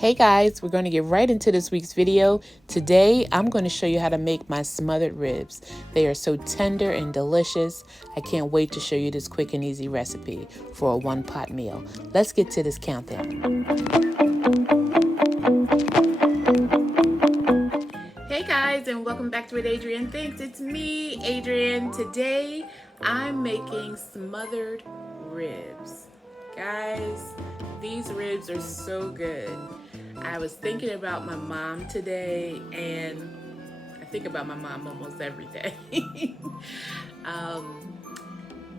Hey guys, we're going to get right into this week's video. Today, I'm going to show you how to make my smothered ribs. They are so tender and delicious. I can't wait to show you this quick and easy recipe for a one-pot meal. Let's get to this countdown. Hey guys, and welcome back to What Adrianne Thinks. It's me, Adrianne. Today, I'm making smothered ribs. Guys, these ribs are so good. I was thinking about my mom today, and I think about my mom almost every day.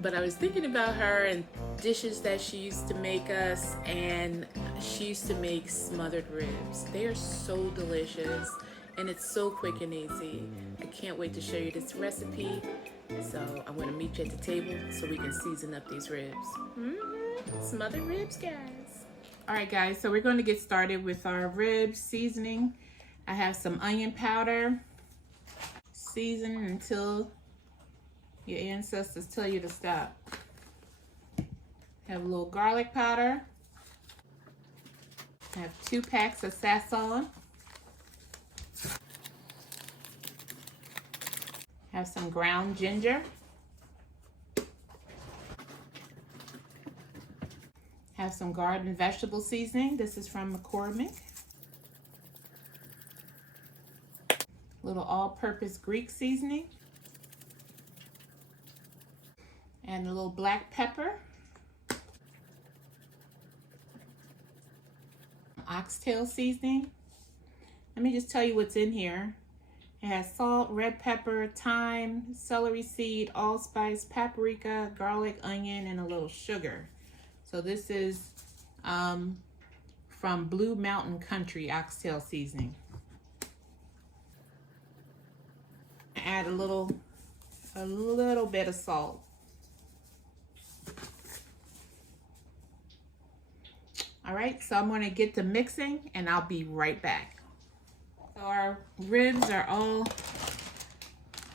But I was thinking about her and dishes that she used to make us, and she used to make smothered ribs. They are so delicious, and it's so quick and easy. I can't wait to show you this recipe. So I'm going to meet you at the table so we can season up these ribs. Smothered ribs, guys. All right, guys, so we're going to get started with our rib seasoning. I have some onion powder. Season until your ancestors tell you to stop. Have a little garlic powder. I have 2 packs of sazon. Have some ground ginger. Have some garden vegetable seasoning. This is from McCormick. Little all-purpose Greek seasoning. And a little black pepper. Oxtail seasoning. Let me just tell you what's in here. It has salt, red pepper, thyme, celery seed, allspice, paprika, garlic, onion, and a little sugar. So this is from Blue Mountain Country oxtail seasoning. Add a little bit of salt. All right, so I'm going to get to mixing, and I'll be right back. So our ribs are all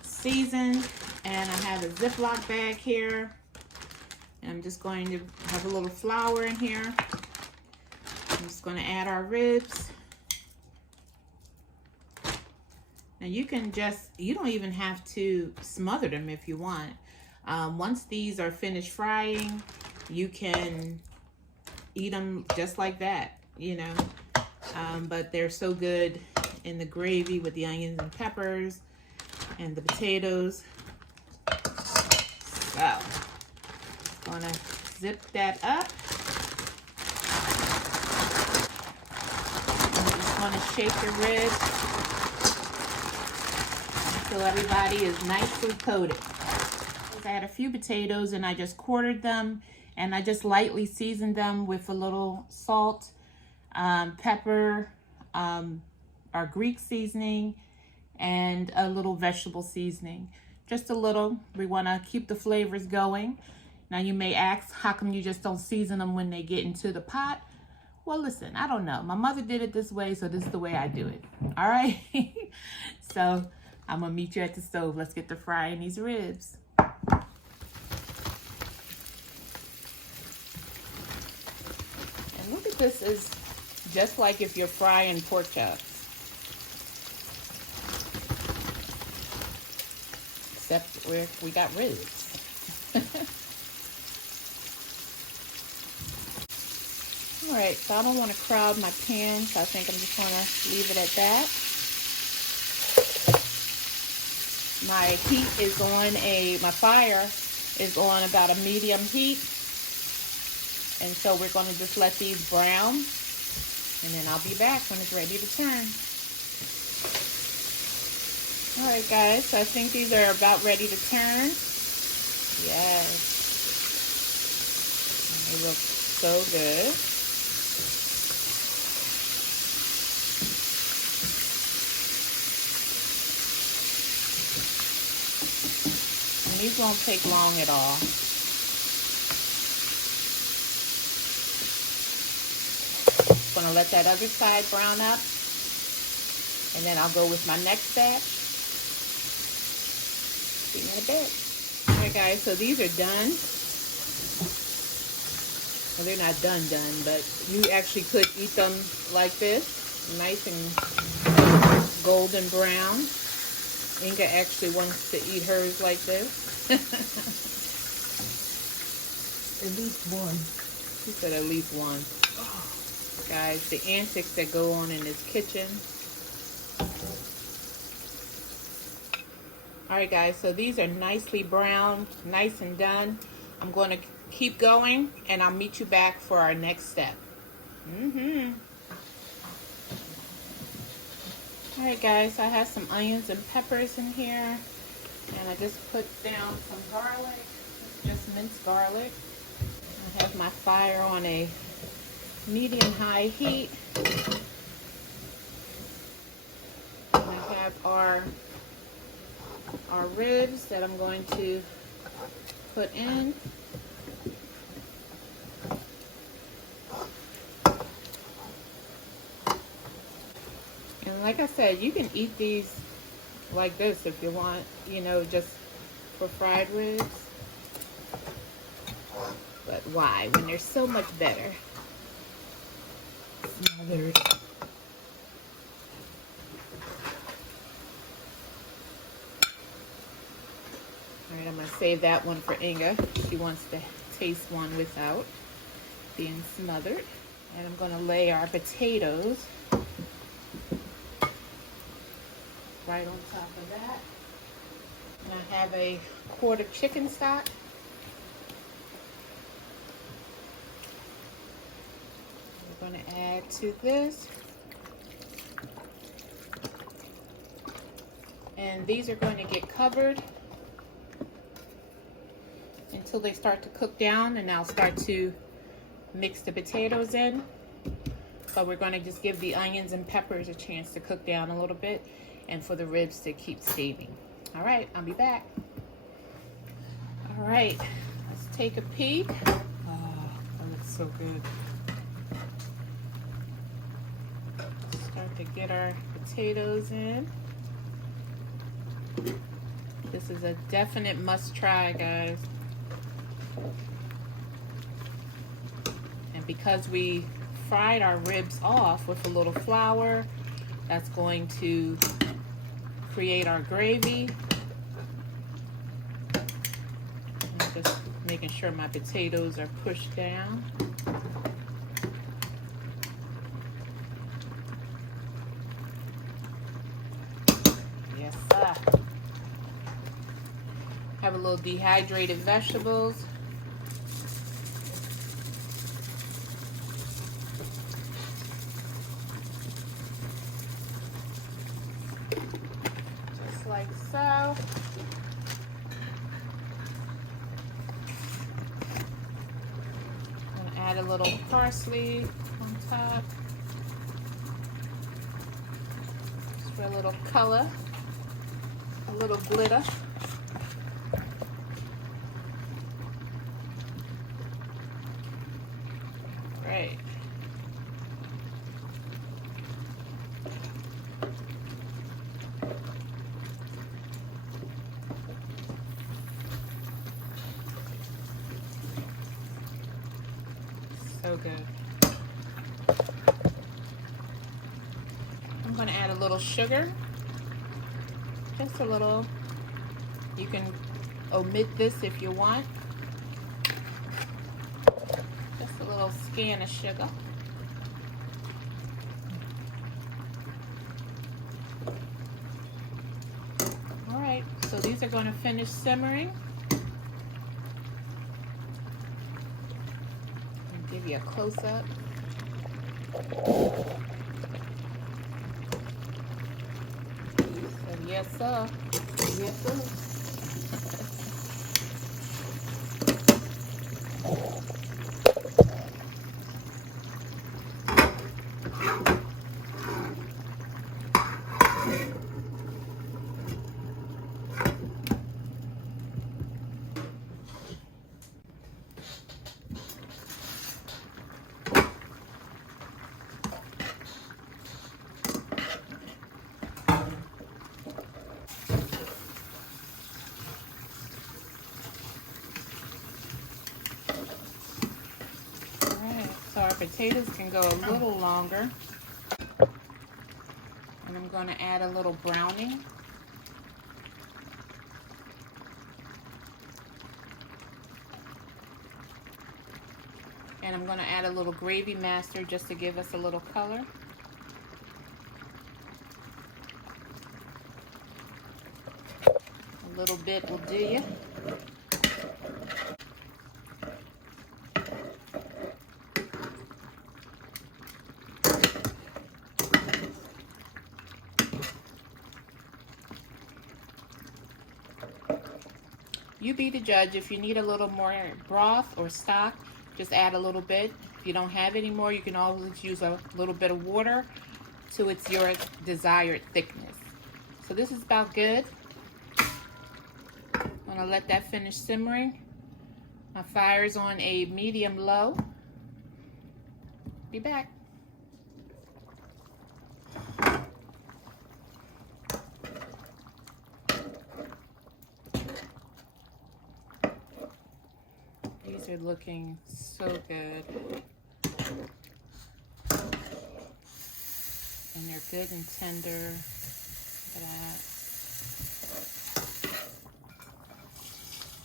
seasoned, and I have a Ziploc bag here. And I'm just going to have a little flour in here. I'm just going to add our ribs. Now you don't even have to smother them if you want. Once these are finished frying, you can eat them just like that, you know. But they're so good in the gravy with the onions and peppers and the potatoes. So, gonna zip that up. I'm just gonna shake the ribs until everybody is nicely coated. I had a few potatoes and I just quartered them, and I just lightly seasoned them with a little salt, pepper, our Greek seasoning, and a little vegetable seasoning. Just a little. We want to keep the flavors going. Now you may ask, how come you just don't season them when they get into the pot? Well, listen, I don't know. My mother did it this way, so this is the way I do it. All right? So I'm going to meet you at the stove. Let's get to frying these ribs. And look at this, is just like if you're frying pork chops. Except we got ribs. All right, so I don't want to crowd my pan, so I think I'm just going to leave it at that. My heat is on my fire is on about a medium heat. And so we're going to just let these brown, and then I'll be back when it's ready to turn. All right, guys, so I think these are about ready to turn. Yes. They look so good. And these won't take long at all. Gonna let that other side brown up, and then I'll go with my next batch. See you in a bit. All right, guys, so these are done. Well, they're not done, but you actually could eat them like this, nice and golden brown. Inga actually wants to eat hers like this. At least one. She said at least one. Guys, the antics that go on in this kitchen. Alright guys, so these are nicely browned, nice and done. I'm going to keep going and I'll meet you back for our next step. Alright guys, I have some onions and peppers in here. And I just put down some garlic, just minced garlic. I have my fire on a medium-high heat. And I have our ribs that I'm going to put in. And like I said, you can eat these like this if you want, you know, just for fried ribs. But why, when they're so much better? Smothered. Alright, I'm going to save that one for Inga. She wants to taste one without being smothered. And I'm going to lay our potatoes right on top of that. And I have a quart of chicken stock. We're going to add to this. And these are going to get covered until they start to cook down, and I'll start to mix the potatoes in. But we're going to just give the onions and peppers a chance to cook down a little bit and for the ribs to keep steaming. All right, I'll be back. All right, let's take a peek. Oh, that looks so good. Start to get our potatoes in. This is a definite must try, guys. And because we fried our ribs off with a little flour, that's going to create our gravy. I'm just making sure my potatoes are pushed down. Yes, sir. Have a little dehydrated vegetables. Just like so. And add a little parsley on top. Just for a little color, a little glitter. Right. So good. I'm going to add a little sugar. Just a little. You can omit this if you want. Just a little scan of sugar. All right, so these are going to finish simmering. I'll give you a close-up. So yes, sir. Yes, sir. potatoes can go a little longer. And I'm going to add a little browning. And I'm going to add a little gravy master just to give us a little color. A little bit will do you. You be the judge. If you need a little more broth or stock, just add a little bit. If you don't have any more, you can always use a little bit of water to your desired thickness. So this is about good. I'm gonna let that finish simmering. My fire's on a medium low. Be back. These are looking so good. And they're good and tender. Look at that.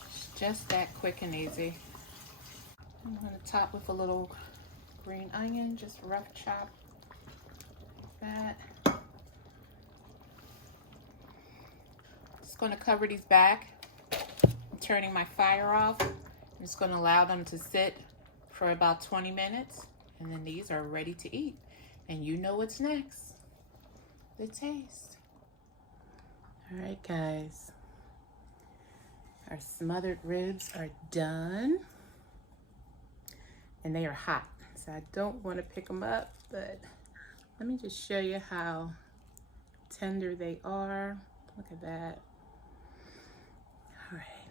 It's just that quick and easy. I'm going to top with a little green onion, just rough chop like that. Just going to cover these back. I'm turning my fire off. I'm just going to allow them to sit for about 20 minutes, and then these are ready to eat. And you know what's next. The taste. All right, guys. Our smothered ribs are done. And they are hot, so I don't want to pick them up, but let me just show you how tender they are. Look at that.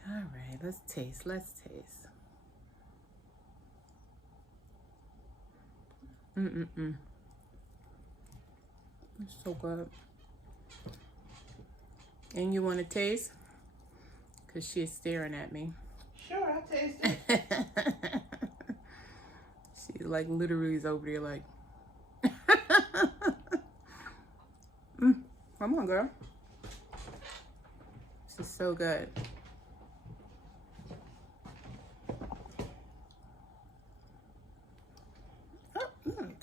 All right, let's taste. It's so good. And you want to taste? Because she's staring at me. Sure, I'll taste it. She's like literally is over there like, come on, girl. This is so good.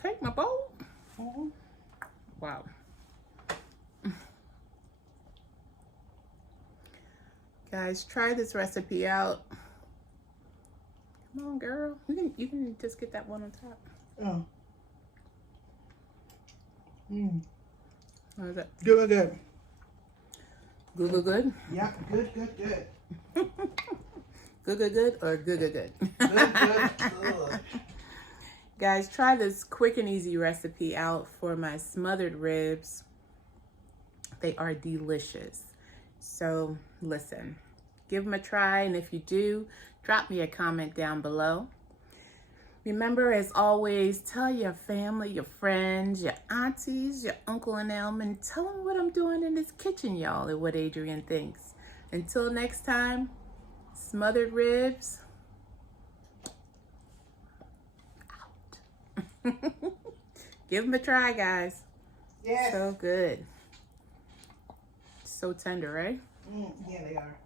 Take my bowl. Wow. Guys, try this recipe out. Come on, girl. You can just get that one on top. Oh. How is that? Good. Good? Yeah, good. Good or good? Good. Guys, try this quick and easy recipe out for my smothered ribs. They are delicious. So listen, give them a try, and if you do, drop me a comment down below. Remember, as always, tell your family, your friends, your aunties, your uncle and them, and tell them what I'm doing in this kitchen, y'all, at What Adrianne Thinks. Until next time, smothered ribs out. Give them a try, guys. Yes. So good. So tender, right? Yeah, they are.